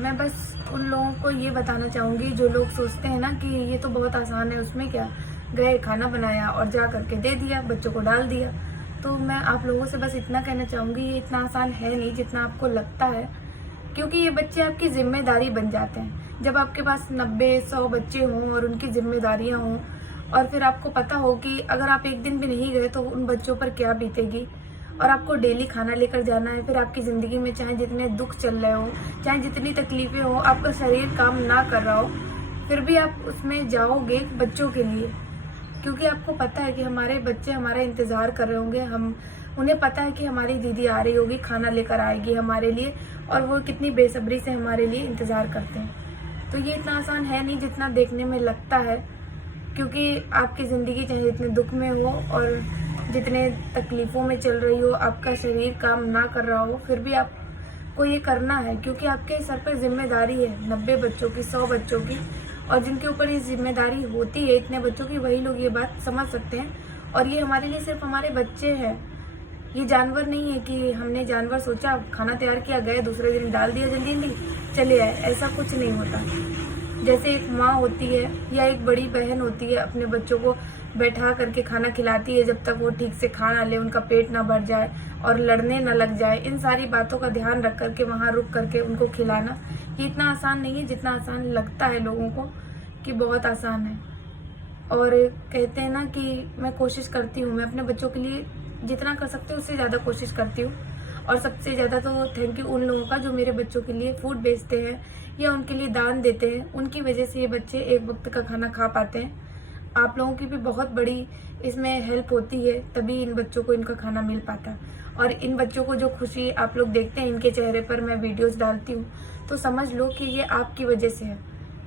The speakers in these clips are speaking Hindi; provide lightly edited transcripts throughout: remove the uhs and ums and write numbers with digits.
मैं बस उन लोगों को ये बताना चाहूँगी जो लोग सोचते हैं ना कि ये तो बहुत आसान है, उसमें क्या, गए खाना बनाया और जा करके दे दिया, बच्चों को डाल दिया। तो मैं आप लोगों से बस इतना कहना चाहूँगी, ये इतना आसान है नहीं जितना आपको लगता है, क्योंकि ये बच्चे आपकी ज़िम्मेदारी बन जाते हैं। जब आपके पास 90-100 बच्चे हों और उनकी ज़िम्मेदारियाँ हों, और फिर आपको पता हो कि अगर आप एक दिन भी नहीं गए तो उन बच्चों पर क्या बीतेगी, और आपको डेली खाना लेकर जाना है, फिर आपकी ज़िंदगी में चाहे जितने दुख चल रहे हो, चाहे जितनी तकलीफ़ें हो, आपका शरीर काम ना कर रहा हो, फिर भी आप उसमें जाओगे बच्चों के लिए, क्योंकि आपको पता है कि हमारे बच्चे हमारा इंतज़ार कर रहे होंगे। हम उन्हें पता है कि हमारी दीदी आ रही होगी, खाना लेकर आएगी हमारे लिए, और वो कितनी बेसब्री से हमारे लिए इंतज़ार करते हैं। तो ये इतना आसान है नहीं जितना देखने में लगता है, क्योंकि आपकी ज़िंदगी चाहे जितने दुख में हो और जितने तकलीफ़ों में चल रही हो, आपका शरीर काम ना कर रहा हो, फिर भी आपको ये करना है, क्योंकि आपके सर पर ज़िम्मेदारी है 90 बच्चों की, 100 बच्चों की, और जिनके ऊपर ये ज़िम्मेदारी होती है इतने बच्चों की, वही लोग ये बात समझ सकते हैं। और ये हमारे लिए सिर्फ हमारे बच्चे हैं, ये जानवर नहीं है कि हमने जानवर सोचा, खाना तैयार किया, गए दूसरे दिन डाल दिया, जल्दी जल्दी चले आए, ऐसा कुछ नहीं होता। जैसे एक माँ होती है या एक बड़ी बहन होती है, अपने बच्चों को बैठा करके खाना खिलाती है जब तक वो ठीक से खा ना ले, उनका पेट ना भर जाए और लड़ने ना लग जाए, इन सारी बातों का ध्यान रख करके वहाँ रुक करके उनको खिलाना, ये इतना आसान नहीं है जितना आसान लगता है लोगों को कि बहुत आसान है। और कहते हैं ना कि मैं कोशिश करती हूँ, मैं अपने बच्चों के लिए जितना कर सकती हूँ उससे ज़्यादा कोशिश करती हूँ। और सबसे ज़्यादा तो थैंक यू उन लोगों का जो मेरे बच्चों के लिए फूड बेचते हैं या उनके लिए दान देते हैं, उनकी वजह से ये बच्चे एक वक्त का खाना खा पाते हैं। आप लोगों की भी बहुत बड़ी इसमें हेल्प होती है, तभी इन बच्चों को इनका खाना मिल पाता। और इन बच्चों को जो खुशी आप लोग देखते हैं इनके चेहरे पर, मैं वीडियोस डालती हूँ, तो समझ लो कि ये आपकी वजह से है,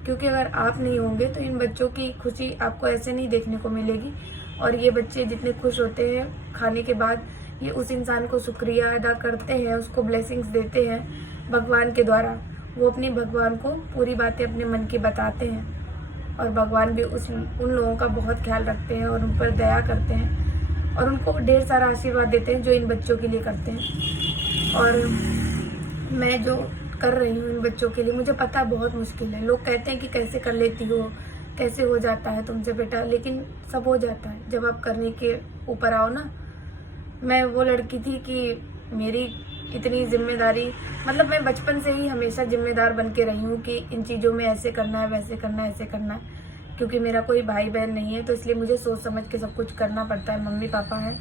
क्योंकि अगर आप नहीं होंगे तो इन बच्चों की खुशी आपको ऐसे नहीं देखने को मिलेगी। और ये बच्चे जितने खुश होते हैं खाने के बाद, ये उस इंसान को शुक्रिया अदा करते हैं, उसको ब्लेसिंग्स देते हैं भगवान के द्वारा। वो अपने भगवान को पूरी बातें अपने मन की बताते हैं, और भगवान भी उन लोगों का बहुत ख्याल रखते हैं और उन पर दया करते हैं, और उनको ढेर सारा आशीर्वाद देते हैं जो इन बच्चों के लिए करते हैं। और मैं जो कर रही हूँ इन बच्चों के लिए, मुझे पता है बहुत मुश्किल है। लोग कहते हैं कि कैसे कर लेती हो, कैसे हो जाता है तुमसे बेटा, लेकिन सब हो जाता है जब आप करने के ऊपर आओ ना। मैं वो लड़की थी कि मेरी इतनी जिम्मेदारी, मतलब मैं बचपन से ही हमेशा जिम्मेदार बन के रही हूँ कि इन चीज़ों में ऐसे करना है, वैसे करना है, ऐसे करना है, क्योंकि मेरा कोई भाई बहन नहीं है, तो इसलिए मुझे सोच समझ के सब कुछ करना पड़ता है। मम्मी पापा हैं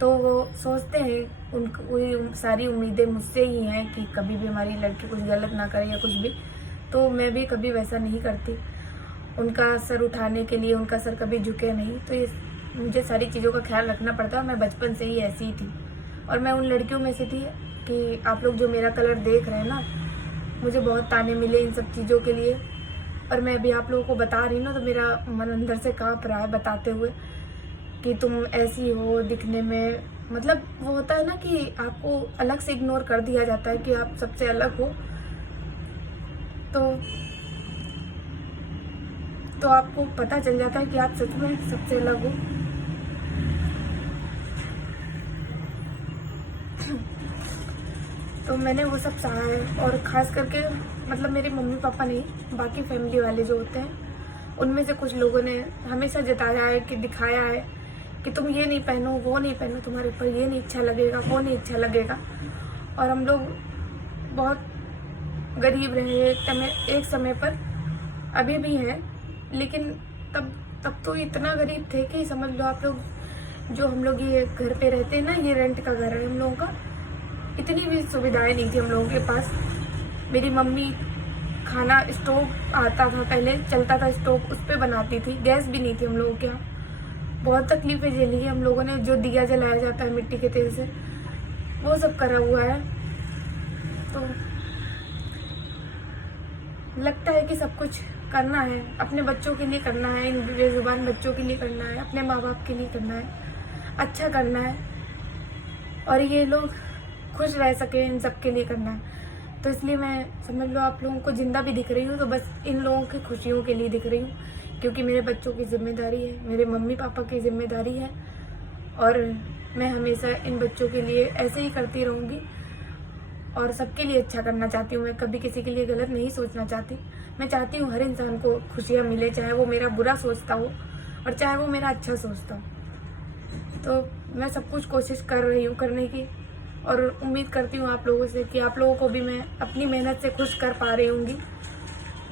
तो वो सोचते हैं, उनकी सारी उम्मीदें मुझसे ही हैं कि कभी भी हमारी लड़की कुछ गलत ना करे या कुछ भी, तो मैं भी कभी वैसा नहीं करती। उनका सर उठाने के लिए उनका सर कभी झुके नहीं, तो ये मुझे सारी चीज़ों का ख्याल रखना पड़ता है। मैं बचपन से ही ऐसी ही थी, और मैं उन लड़कियों में से थी कि आप लोग जो मेरा कलर देख रहे हैं ना, मुझे बहुत ताने मिले इन सब चीज़ों के लिए, और मैं अभी आप लोगों को बता रही हूँ ना तो मेरा मन अंदर से काँप रहा है बताते हुए कि तुम ऐसी हो दिखने में। मतलब वो होता है ना कि आपको अलग से इग्नोर कर दिया जाता है कि आप सबसे अलग हो, तो आपको पता चल जाता है कि आप सच में सबसे अलग हो। तो मैंने वो सब सहा है, और ख़ास करके मतलब मेरे मम्मी पापा नहीं, बाकी फैमिली वाले जो होते हैं, उनमें से कुछ लोगों ने हमेशा जताया है कि दिखाया है कि तुम ये नहीं पहनो, वो नहीं पहनो, तुम्हारे ऊपर ये नहीं अच्छा लगेगा, वो नहीं अच्छा लगेगा। और हम लोग बहुत गरीब रहे एक समय पर, अभी भी हैं, लेकिन तब तो इतना गरीब थे कि समझ लो आप लोग, जो हम लोग ये घर पे रहते हैं ना, ये रेंट का घर है हम लोगों का, इतनी भी सुविधाएं नहीं थी हम लोगों के पास। मेरी मम्मी खाना, स्टोव आता था पहले, चलता था स्टोव, उस पर बनाती थी, गैस भी नहीं थी हम लोगों के यहाँ। बहुत तकलीफें झेली है हम लोगों ने, जो दिया जलाया जाता है मिट्टी के तेल से, वो सब करा हुआ है। तो लगता है कि सब कुछ करना है, अपने बच्चों के लिए करना है, इन बेजुबान बच्चों के लिए करना है, अपने माँ बाप के लिए करना है, अच्छा करना है, और ये लोग खुश रह सके, इन सब के लिए करना है। तो इसलिए मैं समझ लो आप लोगों को जिंदा भी दिख रही हूँ तो बस इन लोगों की खुशियों के लिए दिख रही हूँ, क्योंकि मेरे बच्चों की जिम्मेदारी है, मेरे मम्मी पापा की जिम्मेदारी है, और मैं हमेशा इन बच्चों के लिए ऐसे ही करती रहूँगी। और सबके लिए अच्छा करना चाहती हूँ। मैं कभी किसी के लिए गलत नहीं सोचना चाहती। मैं चाहती हूँ हर इंसान को खुशियाँ मिले, चाहे वो मेरा बुरा सोचता हो और चाहे वो मेरा अच्छा सोचता हो। तो मैं सब कुछ कोशिश कर रही हूँ करने की, और उम्मीद करती हूँ आप लोगों से कि आप लोगों को भी मैं अपनी मेहनत से खुश कर पा रही होंगी।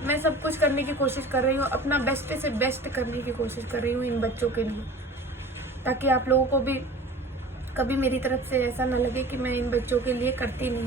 मैं सब कुछ करने की कोशिश कर रही हूँ, अपना बेस्ट से बेस्ट करने की कोशिश कर रही हूँ इन बच्चों के लिए, ताकि आप लोगों को भी कभी मेरी तरफ से ऐसा ना लगे कि मैं इन बच्चों के लिए करती नहीं।